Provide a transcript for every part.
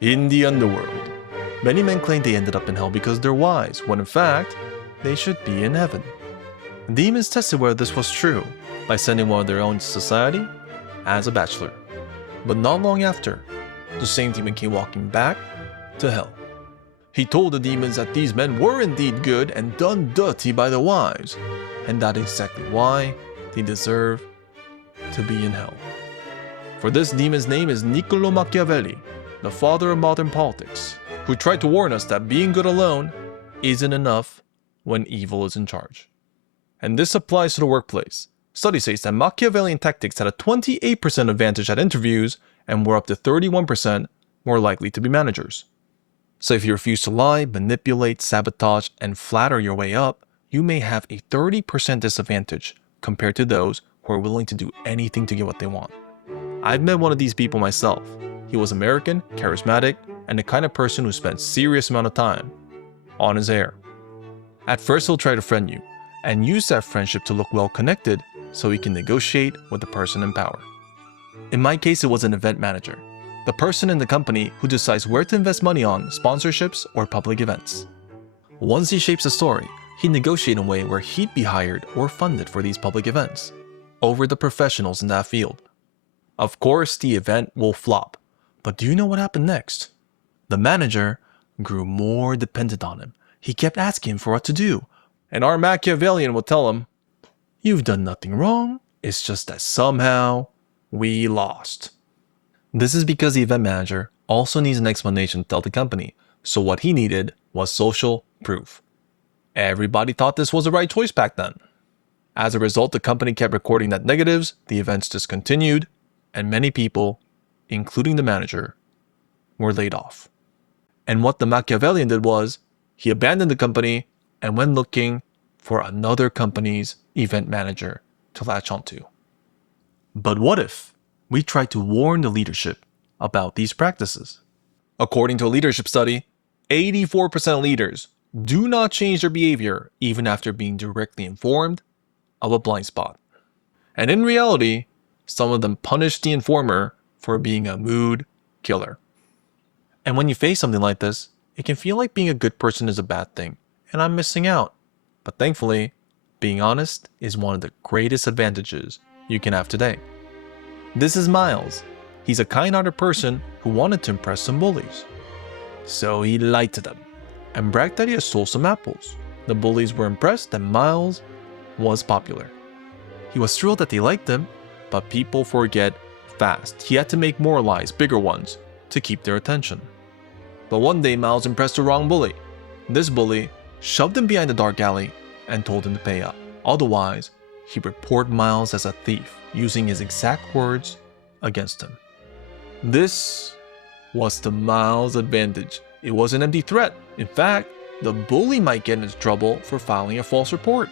In the underworld, many men claim they ended up in hell because they're wise, when in fact, they should be in heaven. Demons tested whether this was true by sending one of their own to society as a bachelor. But not long after, the same demon came walking back to hell. He told the demons that these men were indeed good and done dirty by the wise, and that is exactly why they deserve to be in hell. For this demon's name is Niccolo Machiavelli, the father of modern politics, who tried to warn us that being good alone isn't enough when evil is in charge. And this applies to the workplace. Study says that Machiavellian tactics had a 28% advantage at interviews and were up to 31% more likely to be managers. So if you refuse to lie, manipulate, sabotage, and flatter your way up, you may have a 30% disadvantage compared to those who are willing to do anything to get what they want. I've met one of these people myself. He was American, charismatic, and the kind of person who spent serious amount of time on his hair. At first he'll try to friend you, and use that friendship to look well connected so he can negotiate with the person in power. In my case, it was an event manager, the person in the company who decides where to invest money on sponsorships or public events. Once he shapes a story, he'd negotiate in a way where he'd be hired or funded for these public events over the professionals in that field. Of course, the event will flop, but do you know what happened next? The manager grew more dependent on him. He kept asking him for what to do, and our Machiavellian would tell him, "You've done nothing wrong, it's just that somehow we lost." This is because the event manager also needs an explanation to tell the company, so what he needed was social proof. Everybody thought this was the right choice back then. As a result, the company kept recording net negatives, the events discontinued, and many people, including the manager, were laid off. And what the Machiavellian did was, he abandoned the company and went looking for another company's event manager to latch onto. But what if we tried to warn the leadership about these practices? According to a leadership study, 84% of leaders do not change their behavior even after being directly informed of a blind spot. And in reality, some of them punish the informer for being a mood killer. And when you face something like this, it can feel like being a good person is a bad thing, and I'm missing out. But thankfully, being honest is one of the greatest advantages you can have today. This is Miles. He's a kind-hearted person who wanted to impress some bullies. So he lied to them and bragged that he had stole some apples. The bullies were impressed that Miles was popular. He was thrilled that they liked him, but people forget fast. He had to make more lies, bigger ones, to keep their attention. But one day Miles impressed the wrong bully. This bully shoved him behind the dark alley and told him to pay up. Otherwise, he reported Miles as a thief, using his exact words against him. This was to Miles' advantage. It was an empty threat. In fact, the bully might get into trouble for filing a false report.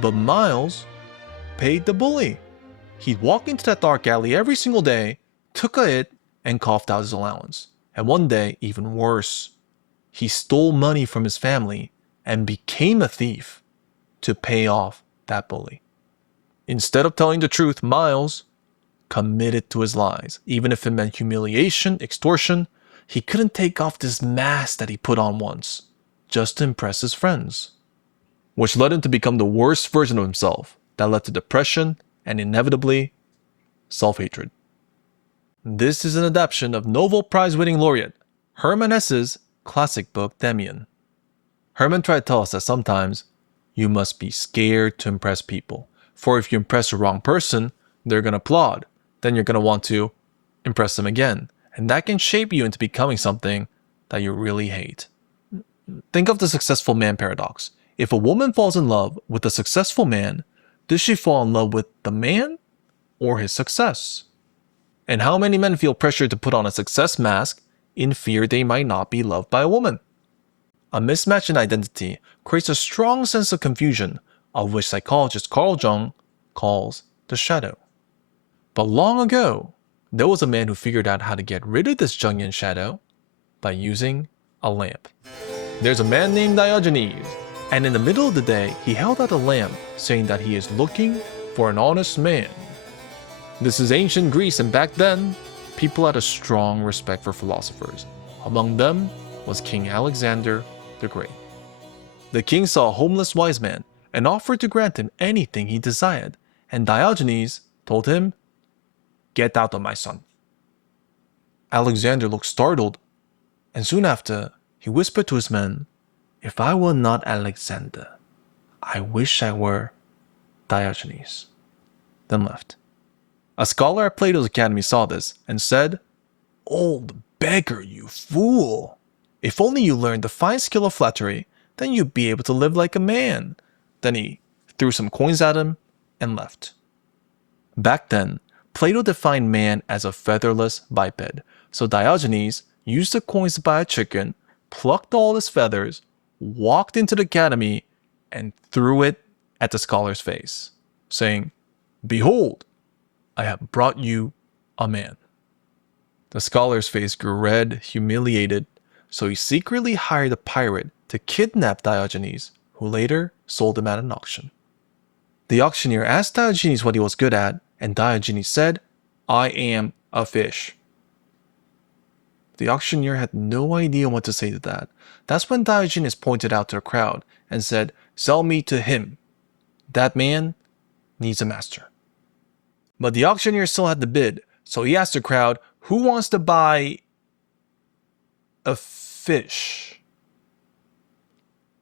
But Miles paid the bully. He'd walk into that dark alley every single day, took a hit, and coughed out his allowance. And one day, even worse, he stole money from his family and became a thief to pay off that bully. Instead of telling the truth, Miles committed to his lies. Even if it meant humiliation, extortion, he couldn't take off this mask that he put on once, just to impress his friends. Which led him to become the worst version of himself, that led to depression and inevitably self-hatred. This is an adaptation of Nobel Prize-winning laureate Hermann Hesse's classic book, Demian. Hermann tried to tell us that sometimes you must be scared to impress people. For if you impress the wrong person, they're going to applaud. Then you're going to want to impress them again. And that can shape you into becoming something that you really hate. Think of the successful man paradox. If a woman falls in love with a successful man, does she fall in love with the man or his success? And how many men feel pressured to put on a success mask in fear they might not be loved by a woman? A mismatch in identity creates a strong sense of confusion, of which psychologist Carl Jung calls the shadow. But long ago, there was a man who figured out how to get rid of this Jungian shadow by using a lamp. There's a man named Diogenes, and in the middle of the day, he held out a lamp saying that he is looking for an honest man. This is ancient Greece, and back then, people had a strong respect for philosophers. Among them was King Alexander the Great. The king saw a homeless wise man and offered to grant him anything he desired, and Diogenes told him, "Get out of my son." Alexander looked startled, and soon after, he whispered to his men, "If I were not Alexander, I wish I were Diogenes," then left. A scholar at Plato's academy saw this and said, "Old beggar, you fool! If only you learned the fine skill of flattery, then you'd be able to live like a man." Then he threw some coins at him and left. Back then, Plato defined man as a featherless biped, so Diogenes used the coins to buy a chicken, plucked all his feathers, walked into the academy, and threw it at the scholar's face, saying, "Behold, I have brought you a man." The scholar's face grew red, humiliated, so he secretly hired a pirate to kidnap Diogenes, who later sold him at an auction. The auctioneer asked Diogenes what he was good at, and Diogenes said, "I am a fish." The auctioneer had no idea what to say to that. That's when Diogenes pointed out to the crowd and said, "Sell me to him. That man needs a master." But the auctioneer still had the bid, so he asked the crowd, "Who wants to buy a fish?"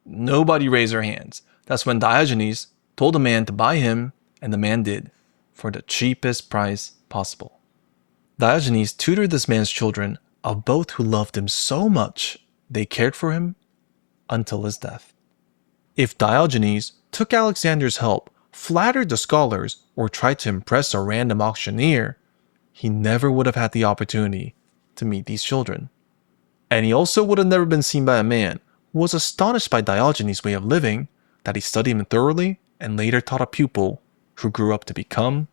Nobody raised their hands. That's when Diogenes told the man to buy him, and the man did, for the cheapest price possible. Diogenes tutored this man's children, of both who loved him so much they cared for him until his death. If Diogenes took Alexander's help, flattered the scholars, or tried to impress a random auctioneer, he never would have had the opportunity to meet these children. And he also would have never been seen by a man who was astonished by Diogenes' way of living, that he studied him thoroughly and later taught a pupil who grew up to become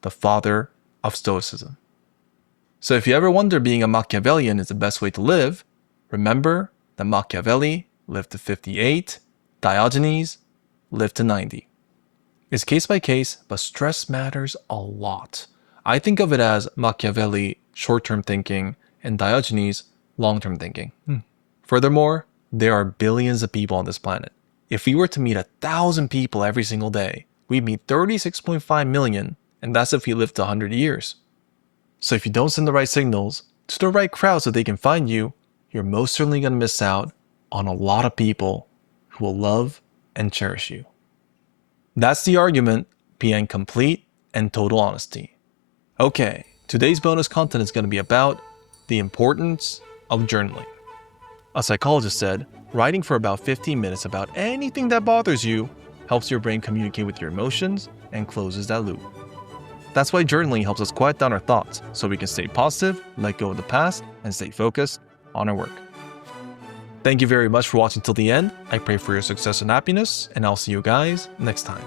the father of Stoicism. So if you ever wonder being a Machiavellian is the best way to live, remember that Machiavelli lived to 58, Diogenes lived to 90. It's case by case, but stress matters a lot. I think of it as Machiavelli short-term thinking and Diogenes long-term thinking. Furthermore, there are billions of people on this planet. If we were to meet 1,000 people every single day, we'd meet 36.5 million, and that's if we lived 100 years. So if you don't send the right signals to the right crowd so they can find you, you're most certainly going to miss out on a lot of people who will love and cherish you. That's the argument behind complete and total honesty. Okay, today's bonus content is going to be about the importance of journaling. A psychologist said, writing for about 15 minutes about anything that bothers you helps your brain communicate with your emotions and closes that loop. That's why journaling helps us quiet down our thoughts so we can stay positive, let go of the past, and stay focused on our work. Thank you very much for watching till the end. I pray for your success and happiness, and I'll see you guys next time.